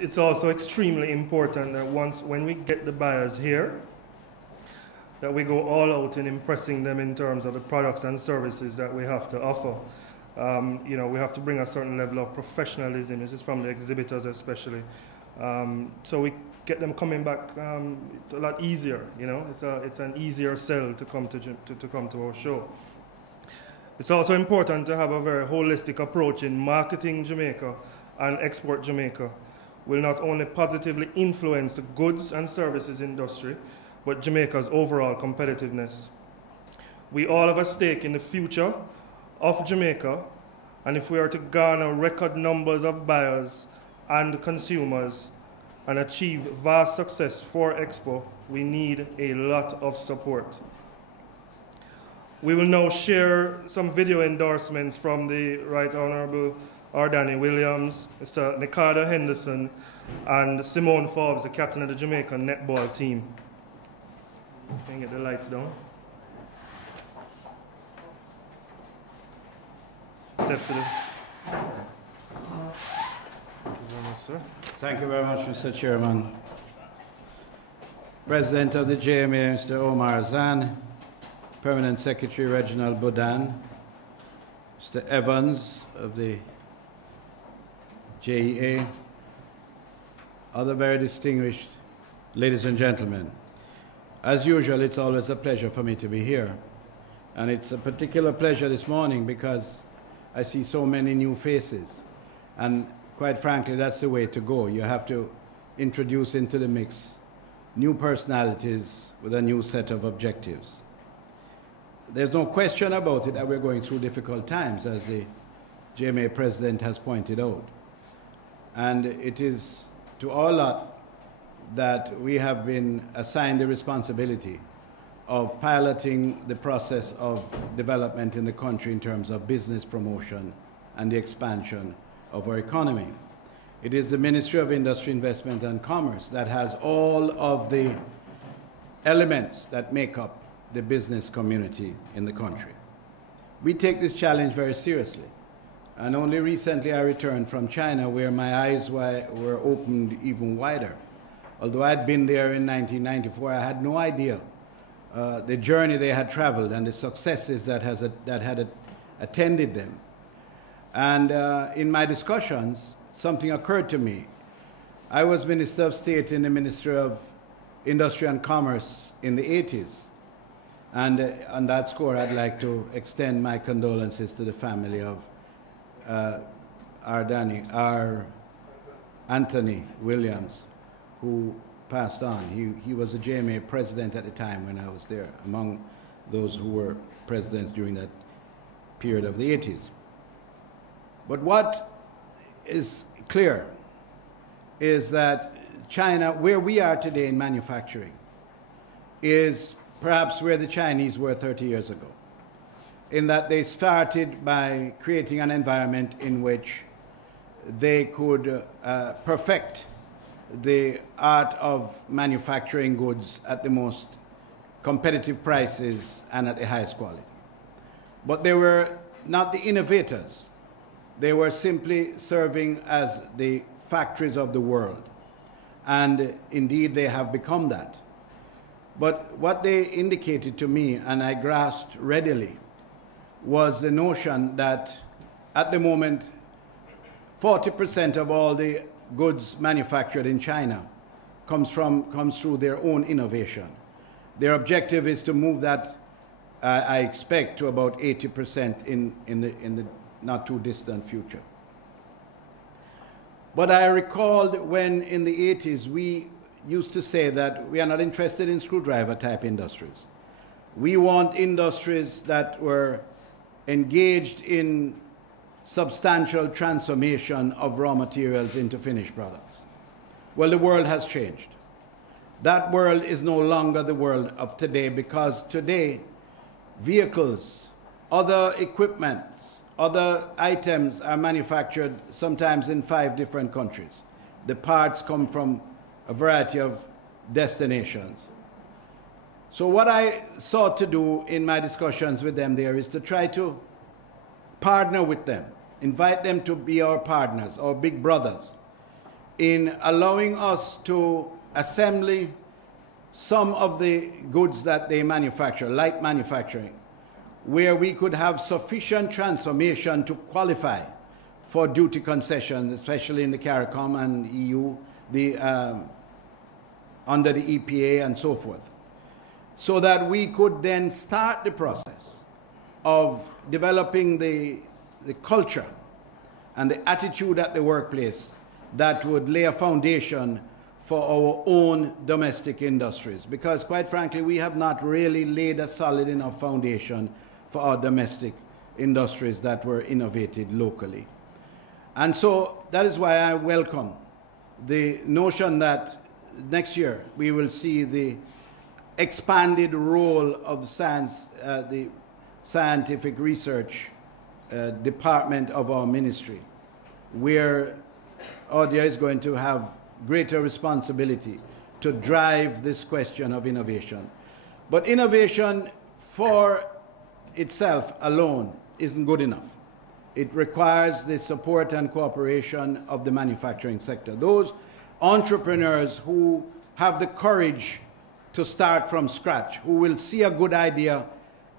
it's also extremely important that when we get the buyers here, that we go all out in impressing them in terms of the products and services that we have to offer. You know, we have to bring a certain level of professionalism. This is from the exhibitors especially. So we get them coming back a lot easier. You know, it's an easier sell to come to our show. It's also important to have a very holistic approach in marketing Jamaica and export Jamaica. Will not only positively influence the goods and services industry, but Jamaica's overall competitiveness. We all have a stake in the future of Jamaica, and if we are to garner record numbers of buyers and consumers and achieve vast success for Expo, we need a lot of support. We will now share some video endorsements from the Right Honourable Ardani Williams, Mr. Nikada Henderson, and Simone Forbes, the captain of the Jamaican netball team. Can you get the lights down? Step to the... Thank you very much, Mr. Chairman. President of the JMA, Mr. Omar Zan, Permanent Secretary Reginald Bodan, Mr. Evans of the JEA, other very distinguished ladies and gentlemen. As usual, it's always a pleasure for me to be here. And it's a particular pleasure this morning because I see so many new faces. And quite frankly, that's the way to go. You have to introduce into the mix new personalities with a new set of objectives. There's no question about it that we're going through difficult times, as the JMA president has pointed out. And it is to our lot that we have been assigned the responsibility of piloting the process of development in the country in terms of business promotion and the expansion of our economy. It is the Ministry of Industry, Investment and Commerce that has all of the elements that make up the business community in the country. We take this challenge very seriously. And only recently I returned from China, where my eyes were opened even wider. Although I'd been there in 1994, I had no idea the journey they had traveled and the successes that had attended them. And in my discussions, something occurred to me. I was Minister of State in the Ministry of Industry and Commerce in the 80s. And on that score, I'd like to extend my condolences to the family of Anthony Williams, who passed on. He was a JMA president at the time when I was there, among those who were presidents during that period of the 80s. But what is clear is that China, where we are today in manufacturing, is perhaps where the Chinese were 30 years ago, in that they started by creating an environment in which they could perfect the art of manufacturing goods at the most competitive prices and at the highest quality. But they were not the innovators. They were simply serving as the factories of the world. And indeed, they have become that. But what they indicated to me, and I grasped readily, was the notion that at the moment, 40% of all the goods manufactured in China comes through their own innovation. Their objective is to move that, I expect, to about 80% in the not too distant future. But I recalled when in the 80s we used to say that we are not interested in screwdriver type industries. We want industries that were engaged in substantial transformation of raw materials into finished products. Well, the world has changed. That world is no longer the world of today, because today vehicles, other equipments, other items are manufactured sometimes in 5 different countries. The parts come from a variety of destinations. So what I sought to do in my discussions with them there is to try to partner with them, invite them to be our partners, our big brothers, in allowing us to assemble some of the goods that they manufacture, light manufacturing, where we could have sufficient transformation to qualify for duty concessions, especially in the CARICOM and EU, under the EPA and so forth, so that we could then start the process of developing the culture and the attitude at the workplace that would lay a foundation for our own domestic industries. Because quite frankly, we have not really laid a solid enough foundation for our domestic industries that were innovated locally. And so that is why I welcome the notion that next year we will see the expanded role of the scientific research department of our ministry, where ODIA is going to have greater responsibility to drive this question of innovation. But innovation for itself alone isn't good enough. It requires the support and cooperation of the manufacturing sector. Those entrepreneurs who have the courage to start from scratch, who will see a good idea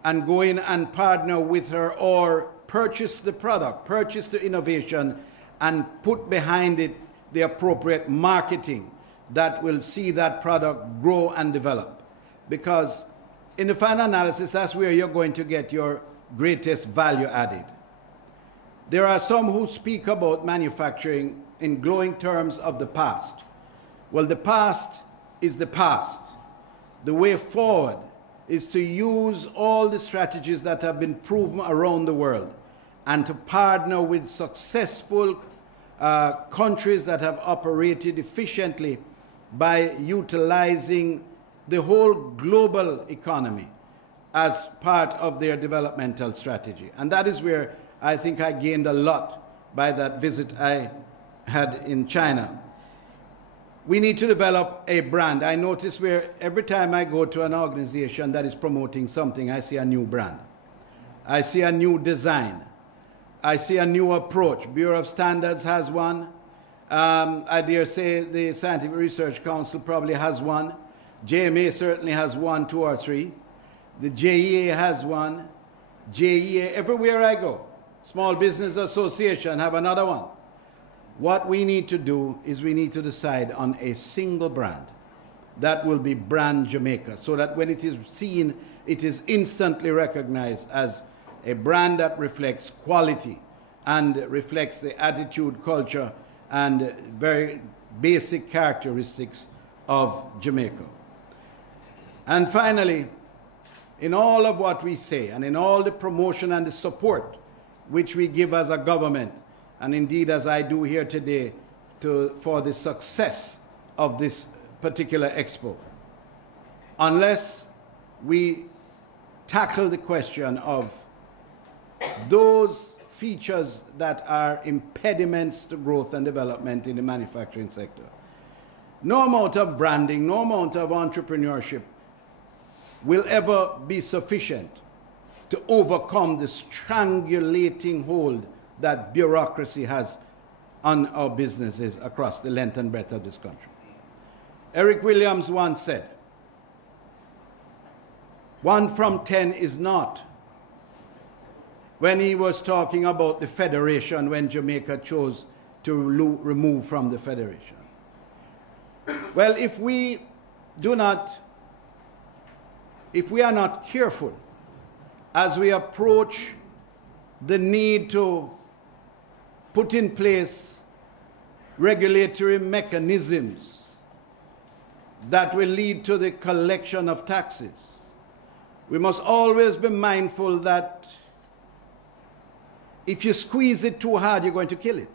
and go in and partner with her or purchase the product, purchase the innovation, and put behind it the appropriate marketing that will see that product grow and develop. Because in the final analysis, that's where you're going to get your greatest value added. There are some who speak about manufacturing in glowing terms of the past. Well, the past is the past. The way forward is to use all the strategies that have been proven around the world and to partner with successful countries that have operated efficiently by utilizing the whole global economy as part of their developmental strategy. And that is where I think I gained a lot by that visit I had in China. We need to develop a brand. I notice where every time I go to an organization that is promoting something, I see a new brand. I see a new design. I see a new approach. Bureau of Standards has one. I dare say the Scientific Research Council probably has one. JMA certainly has one, two, or three. The JEA has one. JEA, everywhere I go. Small Business Association have another one. What we need to do is we need to decide on a single brand that will be brand Jamaica, so that when it is seen, it is instantly recognized as a brand that reflects quality and reflects the attitude, culture, and very basic characteristics of Jamaica. And finally, in all of what we say and in all the promotion and the support which we give as a government, and indeed as I do here today for the success of this particular expo, unless we tackle the question of those features that are impediments to growth and development in the manufacturing sector, no amount of branding, no amount of entrepreneurship will ever be sufficient to overcome the strangulating hold that bureaucracy has on our businesses across the length and breadth of this country. Eric Williams once said, 1 from 10 is not, when he was talking about the federation when Jamaica chose to remove from the federation. Well, if we are not careful as we approach the need to put in place regulatory mechanisms that will lead to the collection of taxes, we must always be mindful that if you squeeze it too hard, you're going to kill it.